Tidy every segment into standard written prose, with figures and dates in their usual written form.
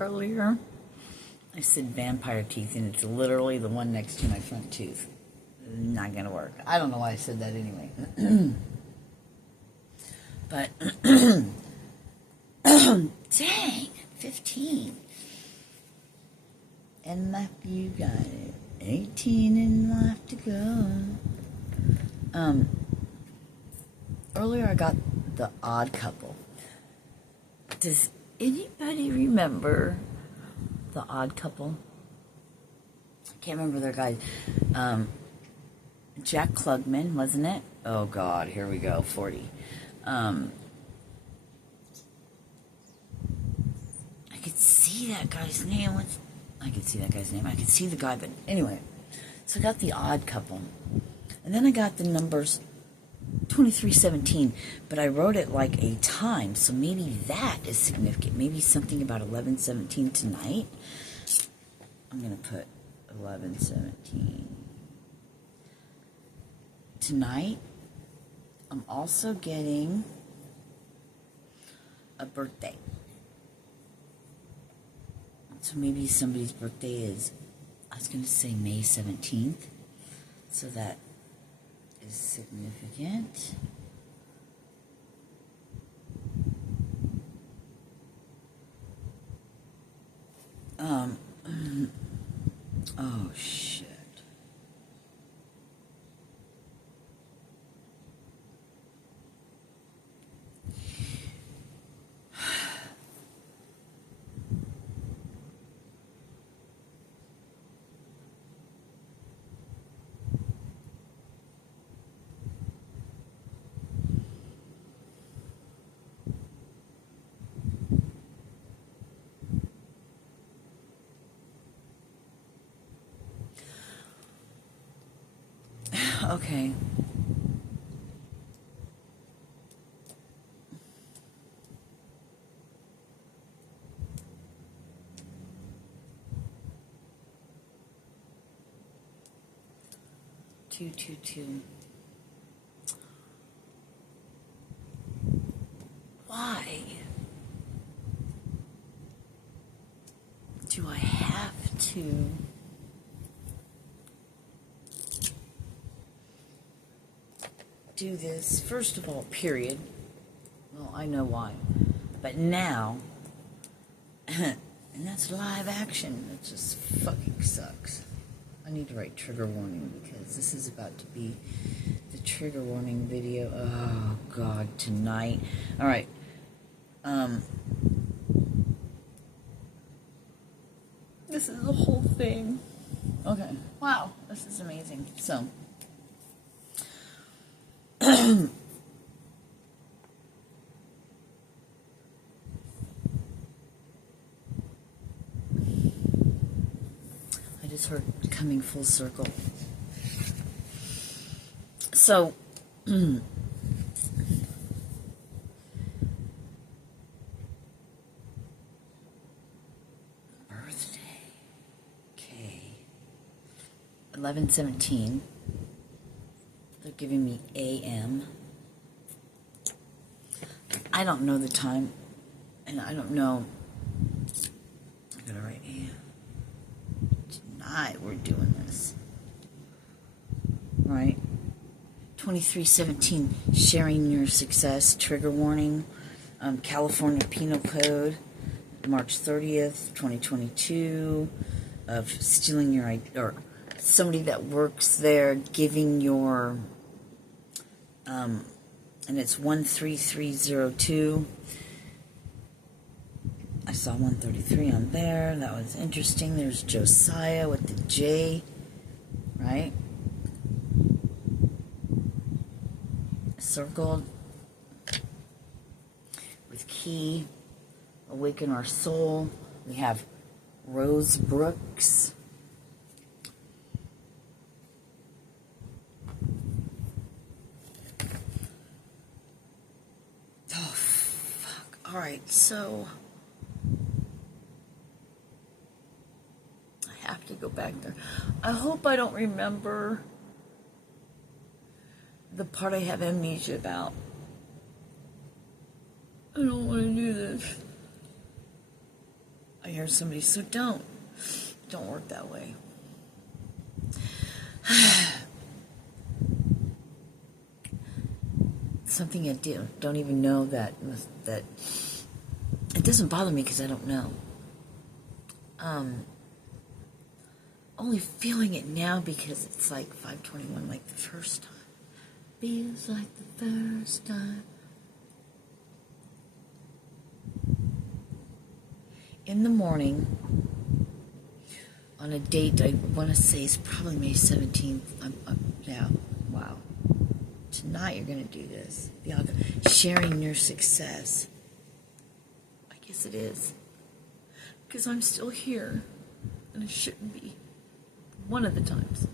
earlier. I said vampire teeth, and it's literally the one next to my front tooth. Not gonna work. I don't know why I said that anyway. But, dang, 15. And left, you got it. 18 and left to go. Earlier I got the Odd Couple. Does anybody remember the Odd Couple? I can't remember their guy. Jack Klugman, wasn't it? Oh God, here we go, 40. I could see that guy's name. I could see that guy's name. I could see the guy, but anyway. So I got the Odd Couple. And then I got the numbers 2317, but I wrote it like a time, so maybe that is significant. Maybe something about 1117 tonight. I'm going to put 1117. Tonight, I'm also getting a birthday. So maybe somebody's birthday is, I was going to say May 17th. So that is significant. Oh shit. Okay. Two. Why do I have to do this? First of all, period. Well, I know why. But now, and that's live action. It just fucking sucks. I need to write trigger warning because this is about to be the trigger warning video. Oh, God, tonight. All right. This is the whole thing. Okay. Wow, this is amazing. So, I just heard coming full circle. So, birthday. Okay. 1117. They're giving me AM. I don't know the time, and I don't know. I gotta write AM. Tonight we're doing this. Right? 2317, sharing your success, trigger warning, California Penal Code, March 30th, 2022, of stealing your, or somebody that works there giving your, and it's 13302. I saw 133 on there. That was interesting. There's Josiah with the J, right? Circled with key, awaken our soul. We have Rose Brooks. Oh, fuck. All right, so I have to go back there. I hope I don't remember the part I have amnesia about. I don't want to do this. I hear somebody, so don't work that way. Something I don't even know that it doesn't bother me because I don't know. Only feeling it now because it's like 5:21, like the first time. Feels like the first time. In the morning, on a date I want to say is probably May 17th. Yeah, wow. Tonight you're going to do this. Sharing your success. I guess it is. Because I'm still here. And I shouldn't be. One of the times.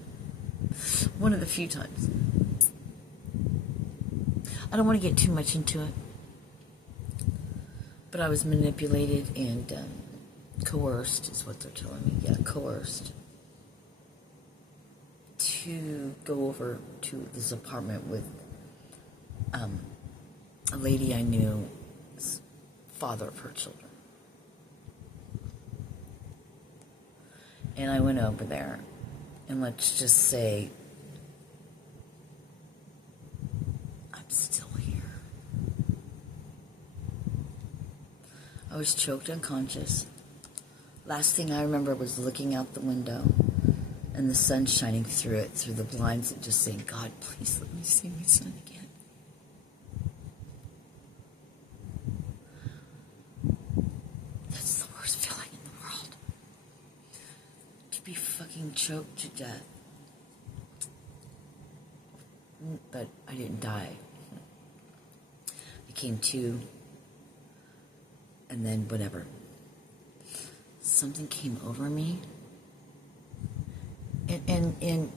One of the few times. I don't want to get too much into it. But I was manipulated and coerced, is what they're telling me. Yeah, coerced. To go over to this apartment with a lady I knew, father of her children. And I went over there, and let's just say I'm still here. I was choked unconscious. Last thing I remember was looking out the window and the sun shining through it, through the blinds, and just saying, God, please let me see my son again. That's the worst feeling in the world. To be fucking choked to death. But I didn't die. I came to, and then whatever. Something came over me. And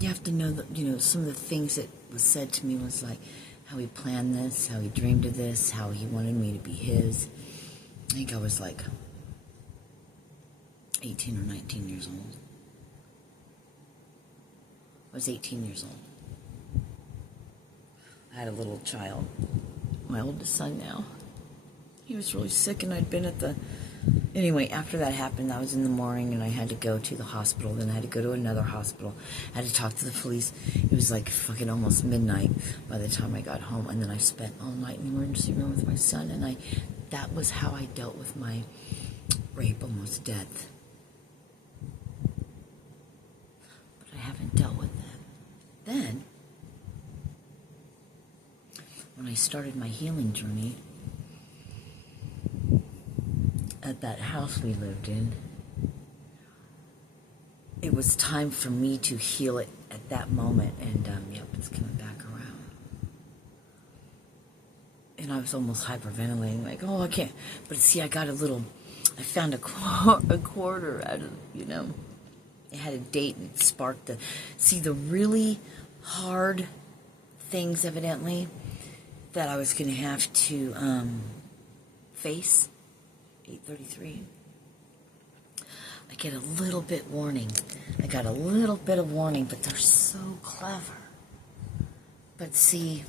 you have to know that, some of the things that was said to me was like how he planned this, how he dreamed of this, how he wanted me to be his. I think I was like 18 or 19 years old. I was 18 years old. I had a little child, my oldest son now. He was really sick, and I'd been at the... Anyway, after that happened, I was in the morning, and I had to go to the hospital. Then I had to go to another hospital. I had to talk to the police. It was like fucking almost midnight by the time I got home. And then I spent all night in the emergency room with my son. And that was how I dealt with my rape, almost death. But I haven't dealt with that. Then, when I started my healing journey, at that house we lived in, it was time for me to heal it at that moment, and yep, it's coming back around. And I was almost hyperventilating, like, oh, I can't. But see, I found a quarter out of, it had a date, and it sparked the really hard things, evidently, that I was going to have to face. 8:33. I get a little bit warning. I got a little bit of warning, but they're so clever. But see,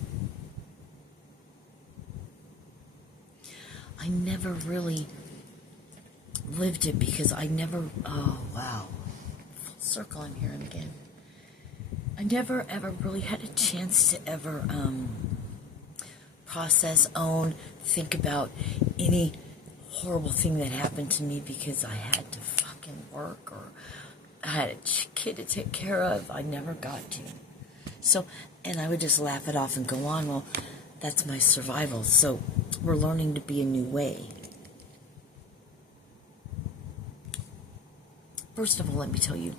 I never really lived it because I never, oh wow, full circle I'm hearing again. I never ever really had a chance to ever process, own, think about any horrible thing that happened to me because I had to fucking work or I had a kid to take care of. I never got to. So, and I would just laugh it off and go on, well, that's my survival. So we're learning to be a new way. First of all, let me tell you,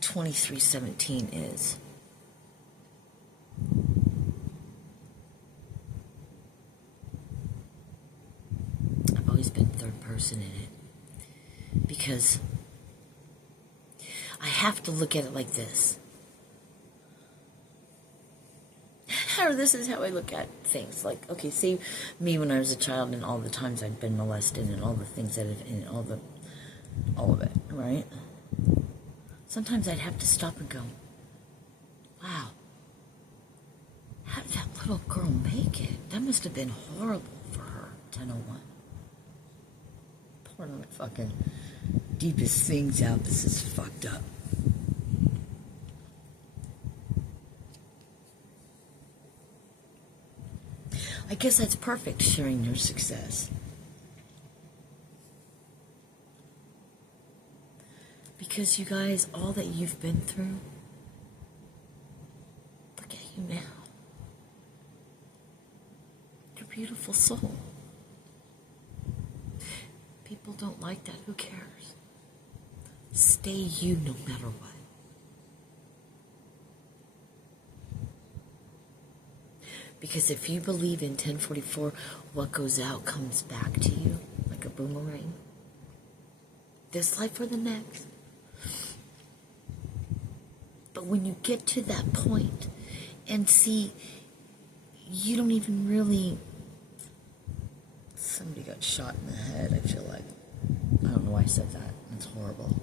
2317 is... been third person in it because I have to look at it like this. Or this is how I look at things. Like, okay, see me when I was a child and all the times I'd been molested and all the things that have, and all of it, right? Sometimes I'd have to stop and go, wow, how did that little girl make it? That must have been horrible for her. 10:01. Pouring my fucking deepest things out. This is fucked up. I guess that's perfect, sharing your success. Because you guys, all that you've been through, look at you now. You're a beautiful soul. People don't like that. Who cares? Stay you no matter what. Because if you believe in 1044, what goes out comes back to you like a boomerang. This life or the next. But when you get to that point and see, you don't even really... Somebody got shot in the head, I feel like. I don't know why I said that. That's horrible.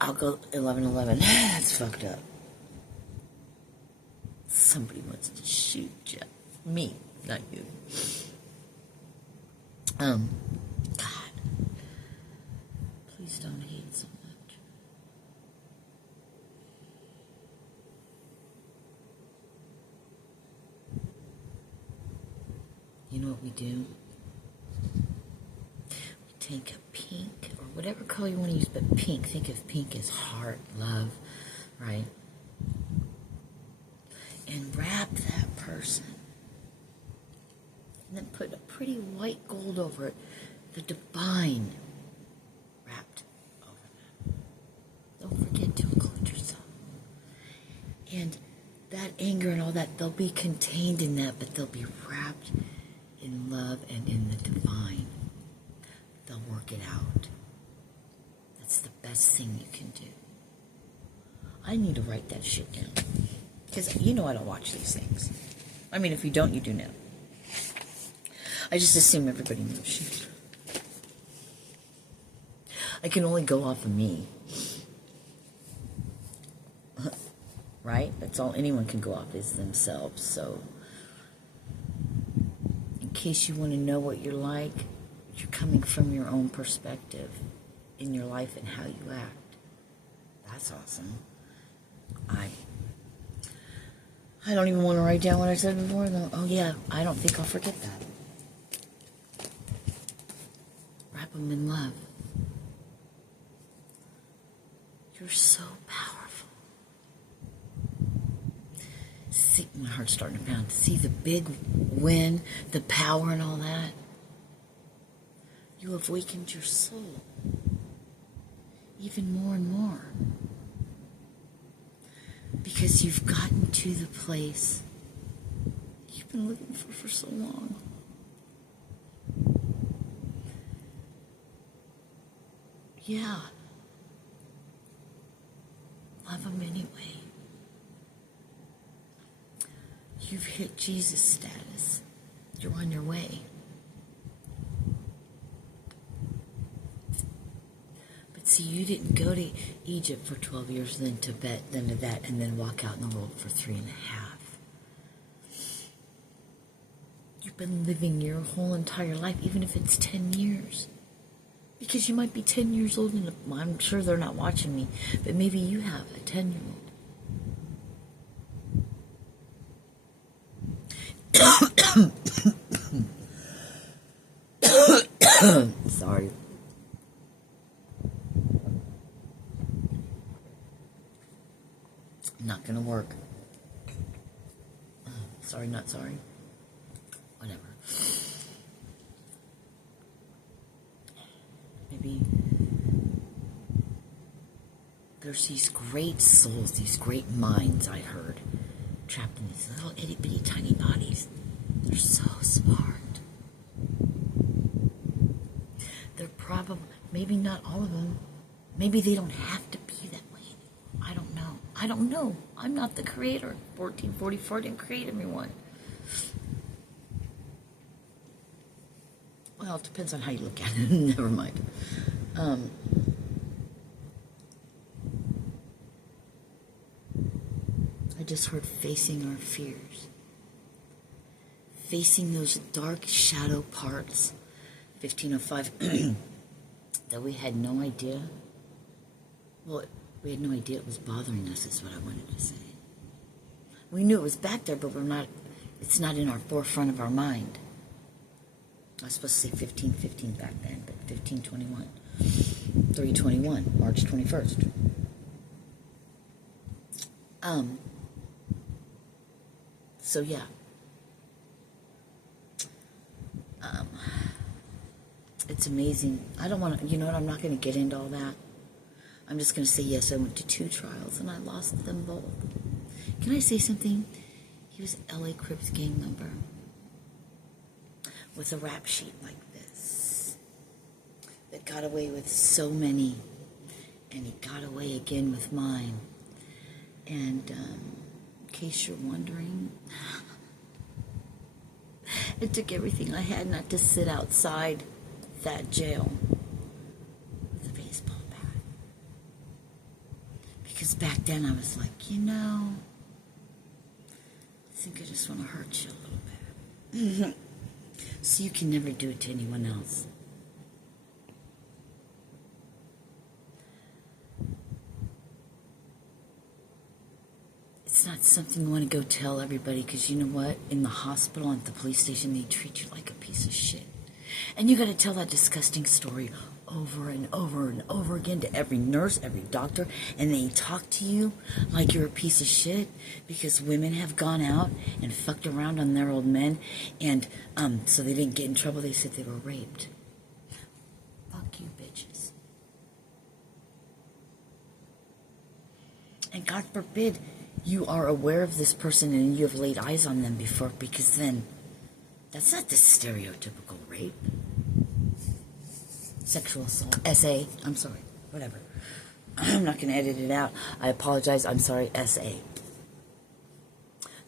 I'll go 11:11. That's fucked up. Somebody wants to shoot you. Me, not you. God. Please don't hate so much. You know what we do? We take a pink, or whatever color you want to use, but pink. Think of pink as heart, love, right? And wrap that person. And then put a pretty white gold over it. The divine wrapped over that. Don't forget to include yourself. And that anger and all that, they'll be contained in that, but they'll be wrapped in love and in the divine. They'll work it out. That's the best thing you can do. I need to write that shit down. Because you know I don't watch these things. I mean, if you don't, you do now. I just assume everybody knows shit. I can only go off of me. Right? That's all anyone can go off is themselves. So, in case you want to know what you're like, you're coming from your own perspective in your life and how you act. That's awesome. I don't even want to write down what I said before, though. Oh, yeah, I don't think I'll forget that. Wrap them in love. You're so powerful. See, my heart's starting to pound. See the big win, the power and all that? You have awakened your soul. Even more and more. Because you've gotten to the place you've been looking for so long. Yeah. Love him anyway. You've hit Jesus status. You're on your way. See, you didn't go to Egypt for 12 years, then Tibet, then to that, and then walk out in the world for 3.5. You've been living your whole entire life, even if it's 10 years. Because you might be 10 years old, and I'm sure they're not watching me, but maybe you have a 10-year-old. Sorry. Not gonna work. Sorry, not sorry. Whatever. Maybe there's these great souls, these great minds, I heard, trapped in these little itty-bitty tiny bodies. They're so smart. They're probably, maybe not all of them, maybe they don't have to be that way. I don't know. I don't know. I'm not the creator. 1444 didn't create everyone. Well, it depends on how you look at it. Never mind. I just heard facing our fears. facing those dark shadow parts, 1505, that we had no idea. Well, we had no idea it was bothering us, is what I wanted to say. We knew it was back there, but it's not in our forefront of our mind. I was supposed to say 1515 back then, but 1521. 321, March 21st. So yeah. It's amazing. I don't want to, you know what, I'm not going to get into all that. I'm just going to say, yes, I went to 2 trials and I lost them both. Can I say something? He was LA Crips gang member with a rap sheet like this that got away with so many, and he got away again with mine. And in case you're wondering, it took everything I had not to sit outside that jail with a baseball bat. Because back then I was like, you know, I think I just want to hurt you a little bit. So you can never do it to anyone else. It's not something you want to go tell everybody, because you know what? In the hospital and at the police station, they treat you like a piece of shit. And you got to tell that disgusting story over and over and over again to every nurse, every doctor, and they talk to you like you're a piece of shit because women have gone out and fucked around on their old men, and so they didn't get in trouble. They said they were raped. Fuck you, bitches. And God forbid you are aware of this person and you have laid eyes on them before, because then that's not the stereotypical rape. Sexual assault. SA. I'm sorry. Whatever. I'm not going to edit it out. I apologize. I'm sorry. SA.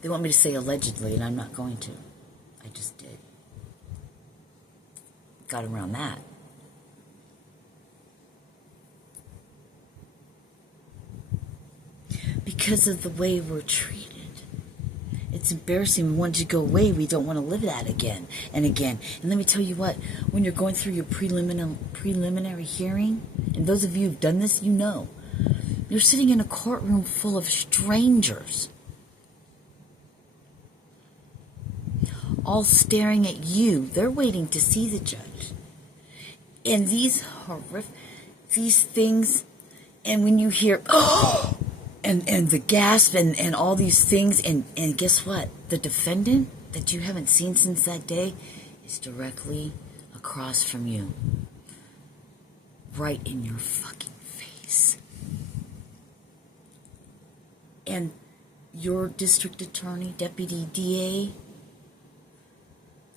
They want me to say allegedly, and I'm not going to. I just did. Got around that. Because of the way we're treated. It's embarrassing. We want you to go away. We don't want to live that again and again. And let me tell you what, when you're going through your preliminary hearing, and those of you who've done this, you know, you're sitting in a courtroom full of strangers, all staring at you. They're waiting to see the judge. And these things, and when you hear, oh, and the gasp and all these things, and guess what? The defendant that you haven't seen since that day is directly across from you. Right in your fucking face. And your district attorney, deputy DA,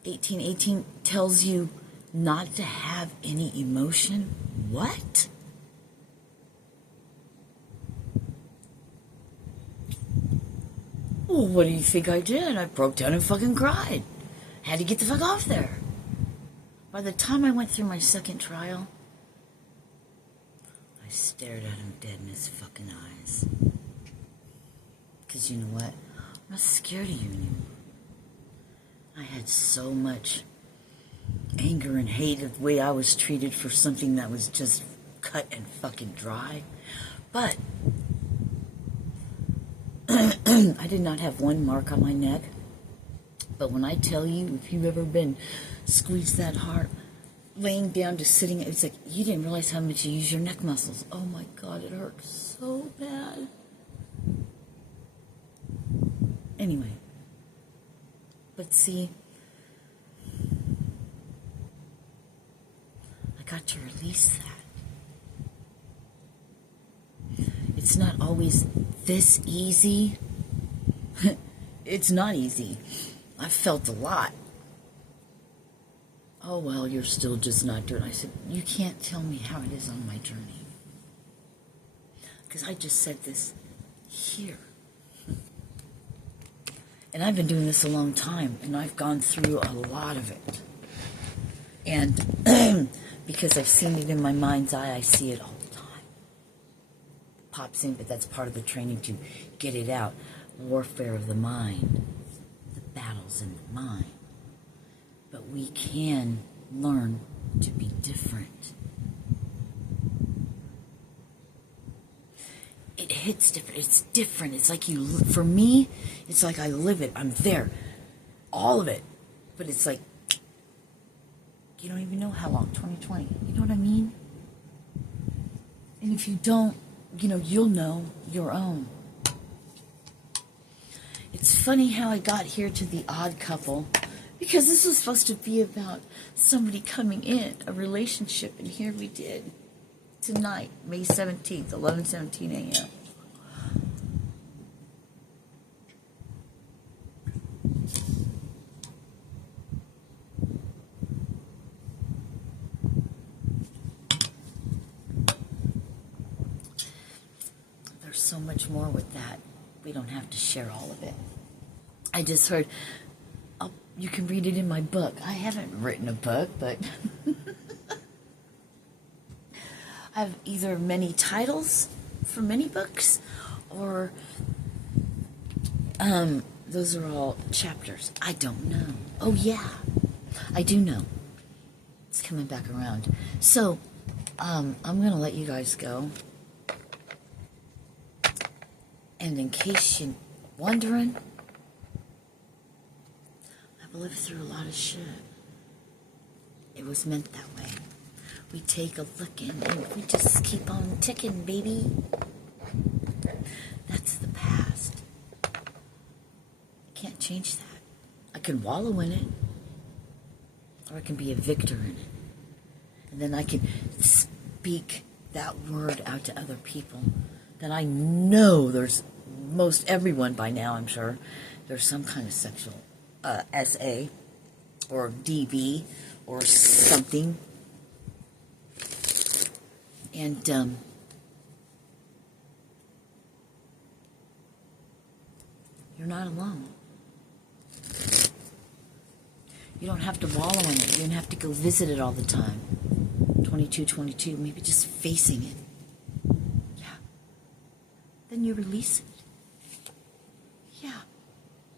1818, tells you not to have any emotion? What? Well, what do you think I did? I broke down and fucking cried. Had to get the fuck off there. By the time I went through my second trial, I stared at him dead in his fucking eyes. Because you know what? I'm not scared of you anymore. I had so much anger and hate of the way I was treated for something that was just cut and fucking dry. But I did not have one mark on my neck. But when I tell you, if you've ever been squeezed that hard, laying down to sitting, it's like you didn't realize how much you use your neck muscles. Oh my God, it hurt so bad. Anyway. But see, I got to release that. It's not always this easy. It's not easy. I've felt a lot. Oh, well, you're still just not doing it. I said, you can't tell me how it is on my journey. Because I just said this here. And I've been doing this a long time, and I've gone through a lot of it. And because I've seen it in my mind's eye, I see it all the time. It pops in, but that's part of the training to get it out. Warfare of the mind. The battles in the mind. but we can learn to be different. It hits different. It's different. It's like for me, it's like I live it. I'm there. All of it. But it's like, you don't even know how long. 2020. You know what I mean? And if you don't, you'll know your own. It's funny how I got here to the odd couple, because this was supposed to be about somebody coming in, a relationship, and here we did. Tonight, May 17th, 11:17 a.m. There's so much more with that. We don't have to share all of it. I just heard, you can read it in my book. I haven't written a book, but I have either many titles for many books, or those are all chapters. I don't know. Oh yeah, I do know. It's coming back around. So, I'm gonna let you guys go. And in case you're wondering, I've lived through a lot of shit. It was meant that way. We take a licking and we just keep on ticking, baby. That's the past. I can't change that. I can wallow in it, or I can be a victor in it. And then I can speak that word out to other people that I know there's most everyone by now, I'm sure, there's some kind of sexual SA or DV or something. And you're not alone. You don't have to wallow in it. You don't have to go visit it all the time. 22, maybe just facing it. Yeah. Then you release it. Yeah.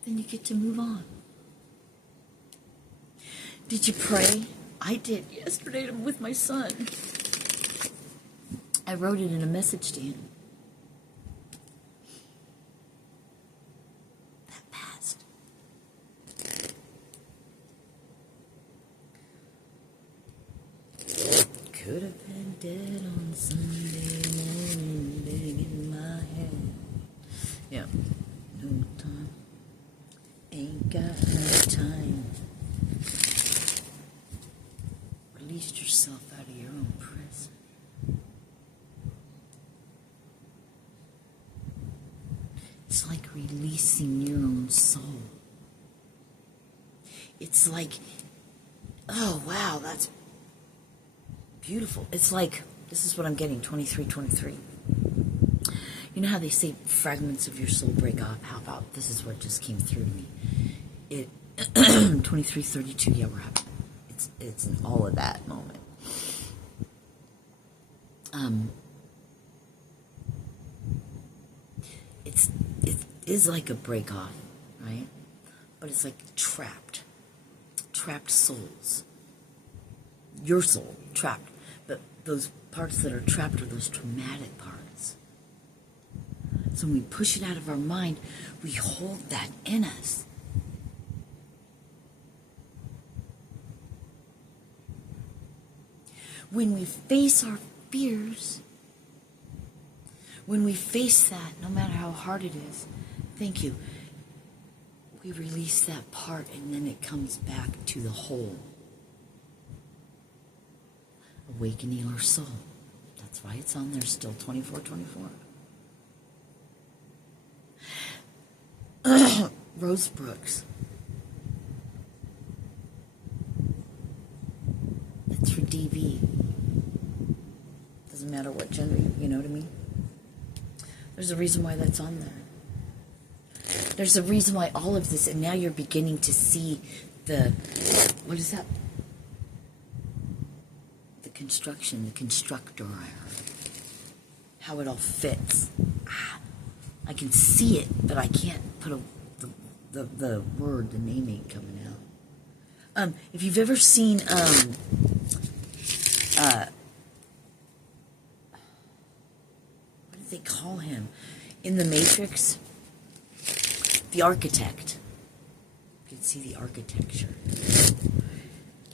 Then you get to move on. Did you pray? I did yesterday with my son. I wrote it in a message to him. That passed. Could have been dead on Sunday morning, laying in my head. Yeah, no time. Ain't got no time. Release yourself out of your own prison. It's like releasing your own soul. It's like, oh wow, that's beautiful. It's like, this is what I'm getting, 23. You know how they say fragments of your soul break off? How about, this is what just came through to me. It 23:32, yeah, we're having it's in all of that moment. It is like a break off, right? But it's like trapped souls. Your soul trapped, but those parts that are trapped are those traumatic parts. So when we push it out of our mind, we hold that in us. When we face our fears, when we face that, no matter how hard it is, thank you, we release that part and then it comes back to the whole. Awakening our soul. That's why it's on there still, 24. Rose Brooks. That's for DV. Doesn't matter what gender, you know what I mean? There's a reason why that's on there. There's a reason why all of this, and now you're beginning to see the, what is that? The construction, the constructor, how it all fits. I can see it, but I can't put the word, the name ain't coming If you've ever seen, what did they call him? In The Matrix? The architect. You can see the architecture.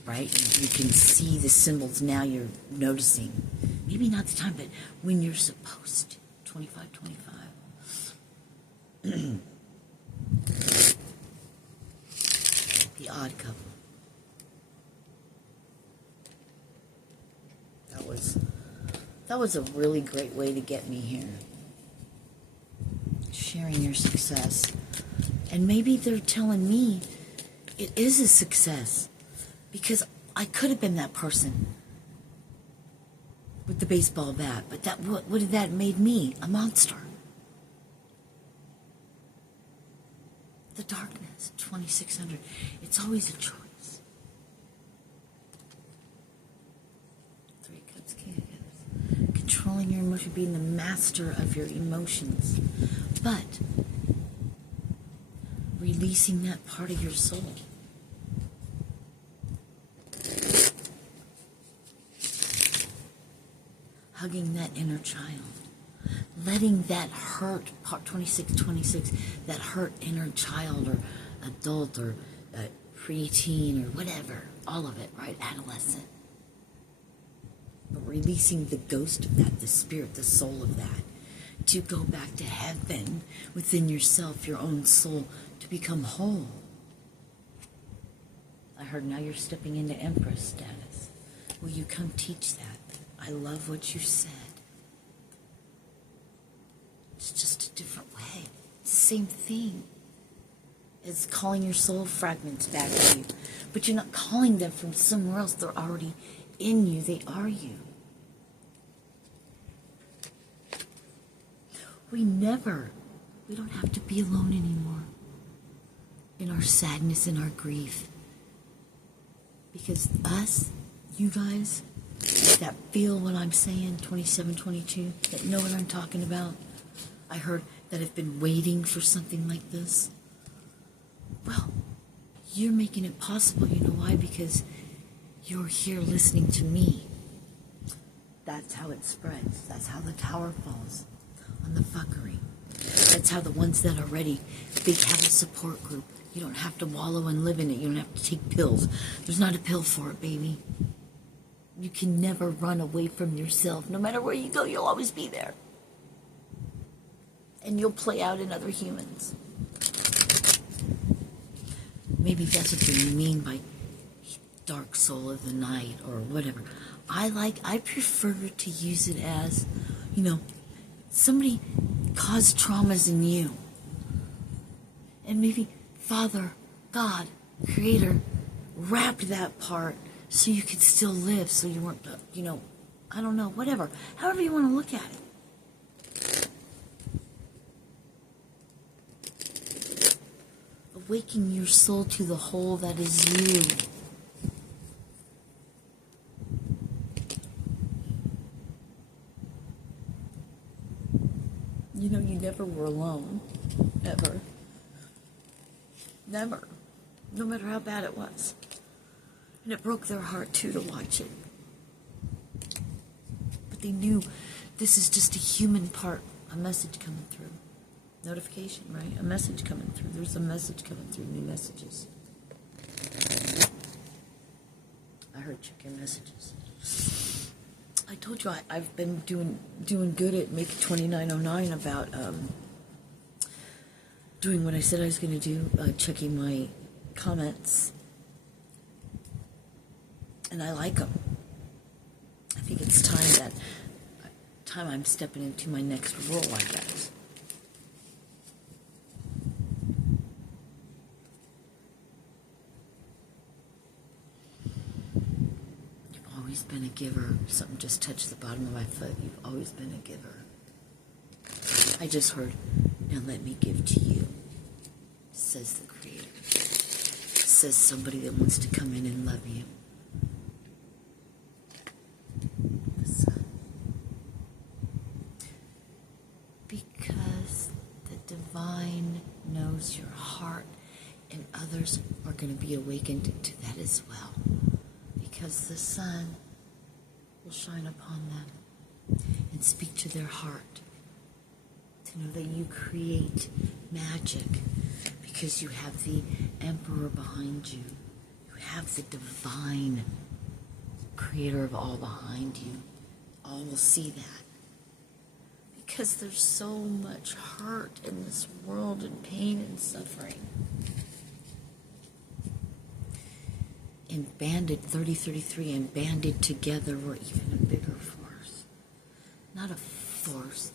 Right? You can see the symbols now you're noticing. Maybe not the time, but when you're supposed to. 25. The Odd Couple. That was a really great way to get me here. Sharing your success. And maybe they're telling me it is a success. Because I could have been that person with the baseball bat, but that would have that made me a monster. The darkness, 2600. It's always a choice. Three Cups, King of Cups. Controlling your emotion, being the master of your emotions, but releasing that part of your soul. Hugging that inner child. Letting that hurt, part 2626, that hurt inner child or adult or preteen or whatever, all of it, right? Adolescent. But releasing the ghost of that, the spirit, the soul of that, to go back to heaven within yourself, your own soul, to become whole. I heard now you're stepping into Empress status. Will you come teach that? I love what you said. It's just a different way. It's the same thing as calling your soul fragments back to you. But you're not calling them from somewhere else. They're already in you. They are you. We don't have to be alone anymore in our sadness and our grief. Because us, you guys, that feel what I'm saying, 2722, that know what I'm talking about, I heard that have been waiting for something like this. Well, you're making it possible. You know why? Because you're here listening to me. That's how it spreads. That's how the tower falls on the fuckery. That's how the ones that are ready, they have a support group. You don't have to wallow and live in it. You don't have to take pills. There's not a pill for it, baby. You can never run away from yourself. No matter where you go, you'll always be there. And you'll play out in other humans. Maybe that's what you mean by dark soul of the night or whatever. I prefer to use it as, somebody caused traumas in you. And maybe Father, God, Creator, wrapped that part so you could still live, so you weren't, I don't know, whatever. However you want to look at it. Awaken your soul to the whole that is you. You never were alone. Ever. Never. No matter how bad it was. And it broke their heart, too, to watch it. But they knew this is just a human part. A message coming through. Notification, right? A message coming through. There's a message coming through. New messages. I heard check your messages. I told you I've been doing good at Make 2909 about doing what I said I was going to do, checking my comments. And I like them. I think it's time I'm stepping into my next role, I guess. You've always been a giver. Something just touched the bottom of my foot. You've always been a giver. I just heard, now let me give to you, says the Creator. Says somebody that wants to come in and love you. The Sun. Because the divine knows your heart And others are going to be awakened to that as well. Because the sun will shine upon them and speak to their heart. To know that you create magic because you have the Emperor behind you. You have the divine creator of all behind you. All will see that. Because there's so much hurt in this world and pain and suffering. And banded, 3033, and banded together, we're even a bigger force. Not a force,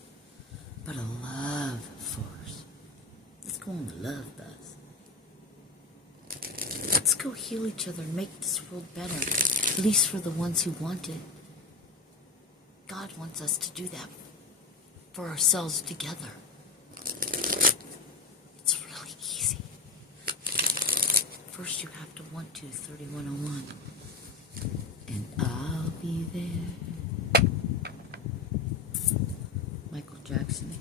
but a love force. Let's go on the love bus. Let's go heal each other and make this world better, at least for the ones who want it. God wants us to do that for ourselves together. It's really easy. First you have to want to, 3101. And I'll be there. Michael Jackson.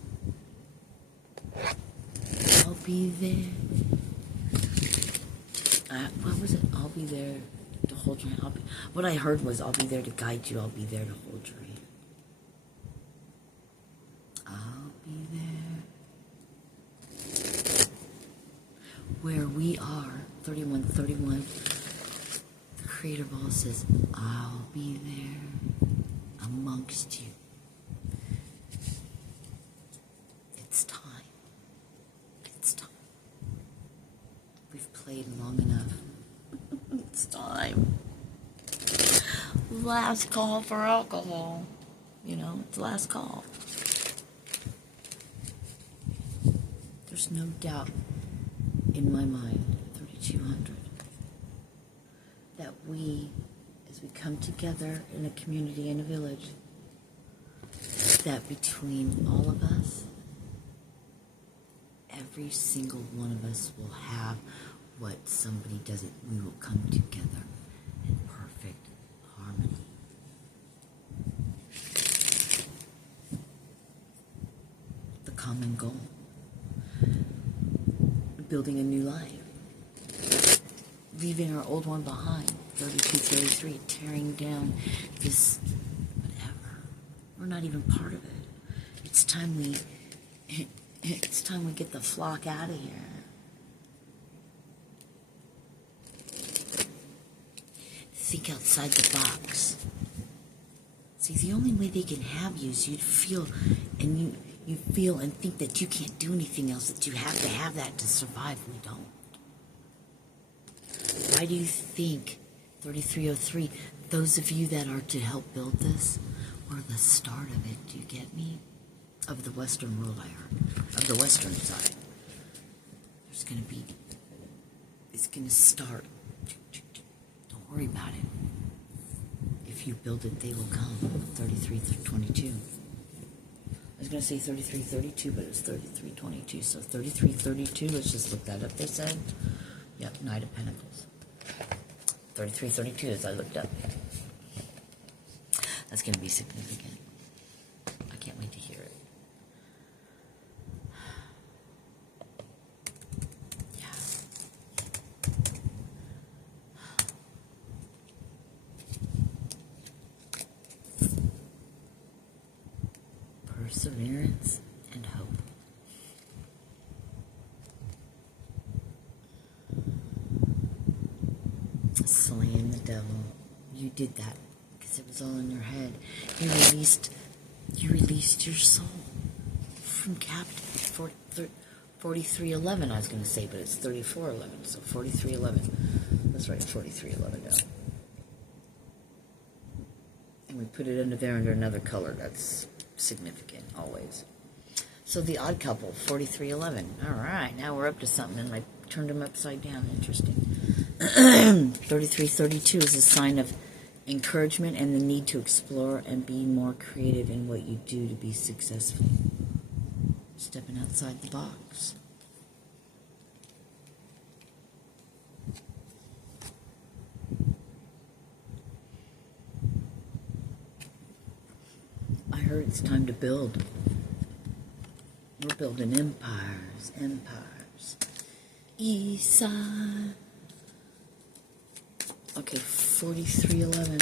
I'll be there. What was it? I'll be there to hold your hand. What I heard was, I'll be there to guide you. I'll be there to hold your hand. I'll be there. Where we are, 3131, the Creator of all says, I'll be there amongst you. It's time. It's time. We've played long enough. It's time. Last call for alcohol. You know, it's the last call. There's no doubt in my mind, 3200, that we, as we come together in a community, in a village, that between all of us, every single one of us will have what somebody doesn't. We will come together in perfect harmony. The common goal. Building a new life. Leaving our old one behind. 3233. Tearing down this whatever. We're not even part of it. It's time we get the flock out of here. Think outside the box. See, the only way they can have you is you feel and you feel and think that you can't do anything else, that you have to have that to survive. We don't. Why do you think, 3303, those of you that are to help build this, were the start of it? Do you get me? Of the Western world, I heard. Of the Western side. There's going to be, it's going to start. Don't worry about it. If you build it, they will come. 3322. I was going to say 3332, but it was 3322. So 3332, let's just look that up, they said. Yep, Knight of Pentacles. 3332, as I looked up. That's going to be significant. I can't wait to hear it. Perseverance and hope. Slaying the devil. You did that because it was all in your head. You released your soul from captivity. 4311, I was going to say, but it's 3411. So 4311. Let's write 4311 down. And we put it under there under another color. That's significant, always. So the odd couple, 4311. All right, now we're up to something, and I turned them upside down. Interesting. 3332 is a sign of encouragement and the need to explore and be more creative in what you do to be successful. Stepping outside the box. I heard it's time to build. We're building empires. Isa. Okay, 4311.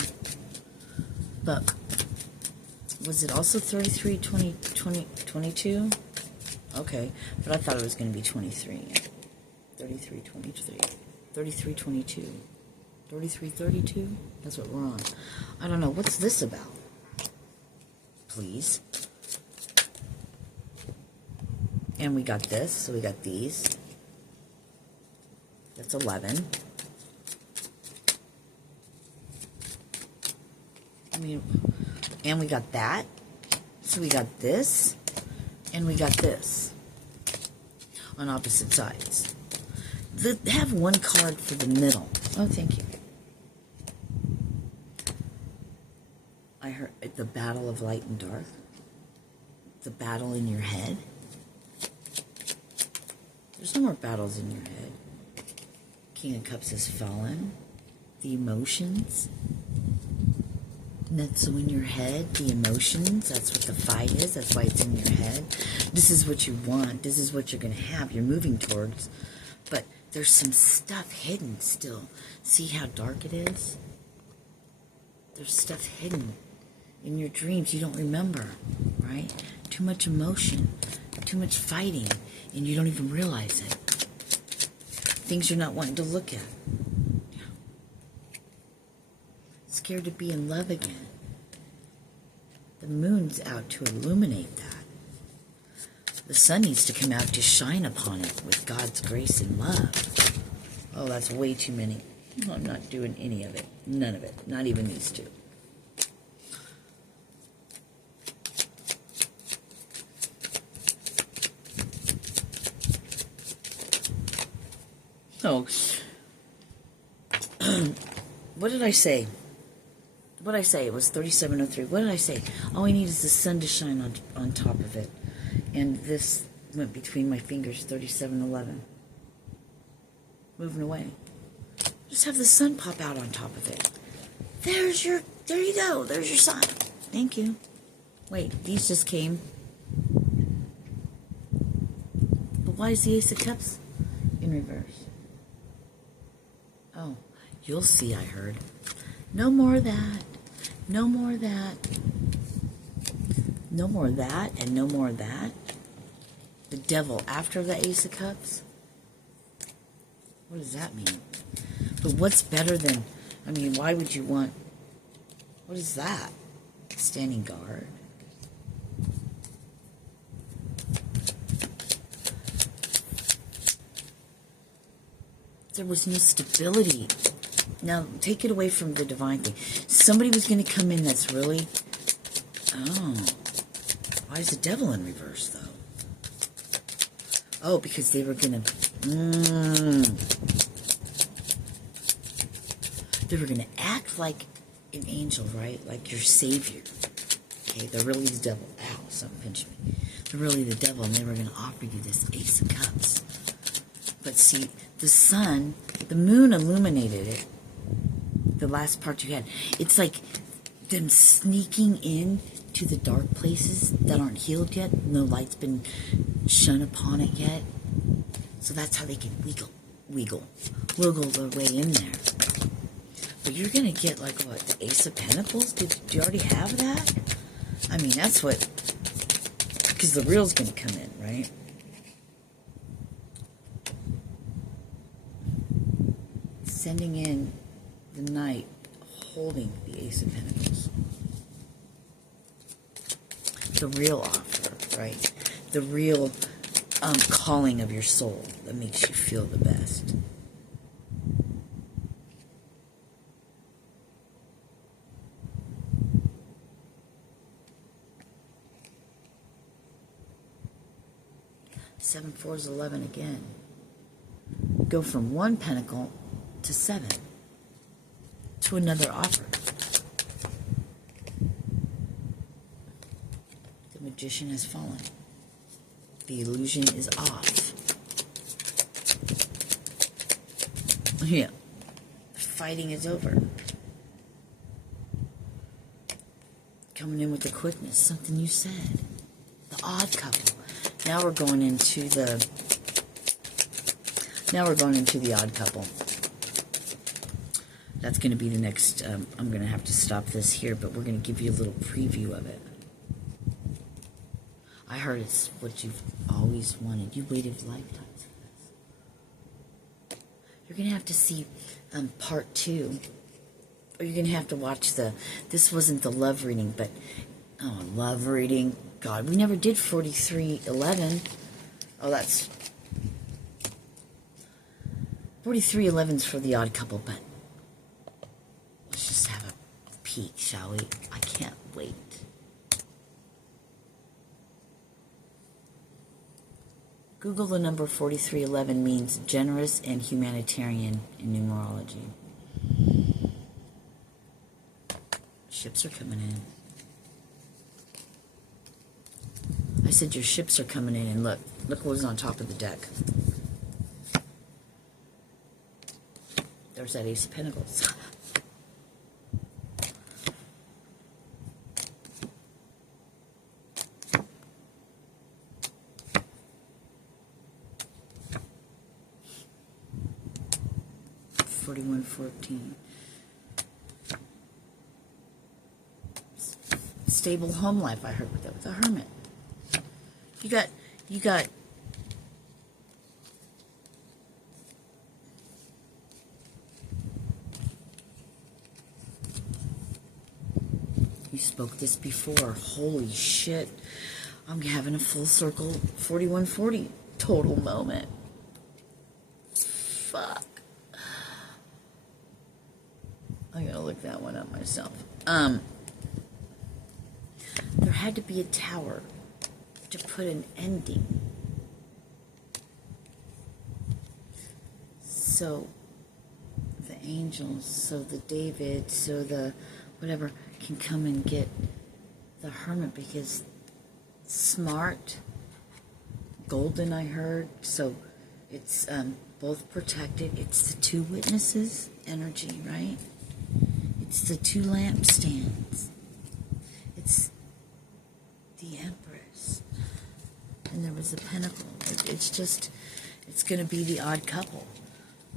But was it also 33, 20, 22? Okay, but I thought it was going to be 23. 33, 23. 33, 22. 33, 32? That's what we're on. I don't know. What's this about? Please. And we got this, so we got these. That's 11. I mean, and we got that. So we got this, and we got this on opposite sides. Have one card for the middle. Oh, thank you. I heard the battle of light and dark. The battle in your head. There's no more battles in your head. King of Cups has fallen. The emotions. And that's so in your head, the emotions, that's what the fight is. That's why it's in your head. This is what you want. This is what you're going to have. You're moving towards. But there's some stuff hidden still. See how dark it is? There's stuff hidden in your dreams you don't remember, right? Too much emotion, too much fighting, and you don't even realize it. Things you're not wanting to look at. Scared to be in love again. The moon's out to illuminate that. The sun needs to come out to shine upon it with God's grace and love. Oh, that's way too many. I'm not doing any of it. None of it. Not even these two. So, what did I say? What did I say? It was 3703. What did I say? All we need is the sun to shine on top of it. And this went between my fingers, 3711. Moving away. Just have the sun pop out on top of it. There you go. There's your sun. Thank you. Wait, these just came. But why is the Ace of Cups in reverse? Oh, you'll see, I heard. No more of that. No more of that. No more of that, and no more of that. The devil after the Ace of Cups? What does that mean? But what's better than, I mean, why would you want, what is that? Standing guard. There was no stability. Now, take it away from the divine thing. Somebody was going to come in that's really... Oh. Why is the devil in reverse, though? Oh, because they were going to... They were going to act like an angel, right? Like your savior. Okay, they're really the devil. Ow, something pinched me. They're really the devil, and they were going to offer you this Ace of Cups. But see, the sun, the moon illuminated it. The last part you had. It's like them sneaking in to the dark places that aren't healed yet. No light's been shone upon it yet. So that's how they can wiggle their way in there. But you're going to get, like, what, the Ace of Pentacles? Do you already have that? I mean, that's what... Because the real's going to come in, right? Sending in the Knight, holding the Ace of Pentacles. The real offer, right? The real calling of your soul that makes you feel the best. Seven, 4 is 11 again. Go from one pentacle to 7 to another offer. The magician has fallen. The illusion is off. Yeah. The fighting is over. Coming in with the quickness. Something you said. The odd couple. Now we're going into the Now we're going into the odd couple. That's going to be the next, I'm going to have to stop this here, but we're going to give you a little preview of it. I heard it's what you've always wanted. You waited lifetimes for this. You're going to have to see part 2. Or you're going to have to watch this wasn't the love reading, but, love reading. God, we never did 4311. Oh, that's 4311's for the odd couple, but let's just have a peek, shall we? I can't wait. Google the number 4311 means generous and humanitarian in numerology. Ships are coming in. I said your ships are coming in, and look what was on top of the deck. There's that Ace of Pentacles. $41.14. Stable home life, I heard with that, with the Hermit. You got you spoke this before. Holy shit. I'm having a full circle 4140 total moment. Fuck. I'm gonna look that one up myself. There had to be a tower to put an ending. So the angels, so the David, so the whatever can come and get the Hermit, because smart, golden, I heard. So it's both protected. It's the 2 witnesses energy, right? It's the 2 lampstands. It's the Empress. And there was a pentacle. It's going to be the odd couple.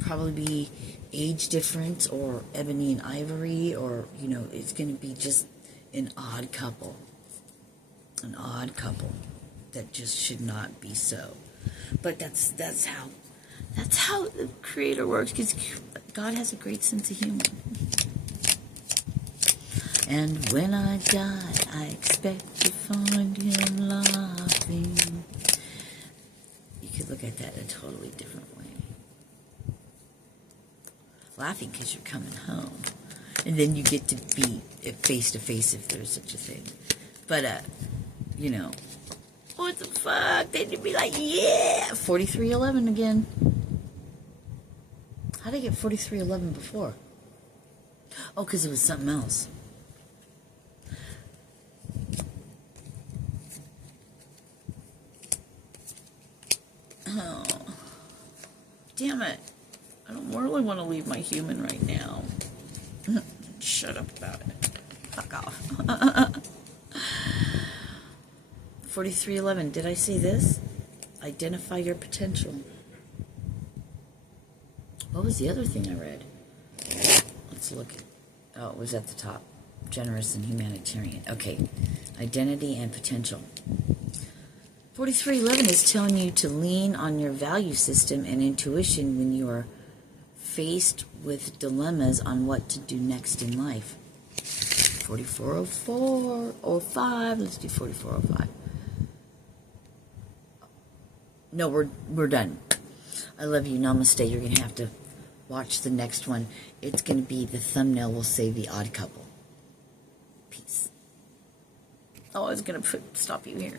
Probably be age difference, or ebony and ivory, or, it's going to be just an odd couple. An odd couple that just should not be so. But that's how the Creator works, because God has a great sense of humor. And when I die, I expect to find him laughing. You could look at that in a totally different way. Laughing because you're coming home. And then you get to be face to face, if there's such a thing. But, what the fuck? They'd be like, yeah! 4311 again. How did I get 4311 before? Oh, because it was something else. Oh, damn it. I don't really want to leave my human right now. Shut up about it. Fuck off. 4311. Did I see this? Identify your potential. What was the other thing I read? Let's look. Oh, it was at the top. Generous and humanitarian. Okay. Identity and potential. 4311 is telling you to lean on your value system and intuition when you are faced with dilemmas on what to do next in life. 4404, 05. Let's do 4405. No, we're done. I love you. Namaste. You're going to have to watch the next one. It's going to be, the thumbnail will say the odd couple. Peace. Oh, I was going to stop you here.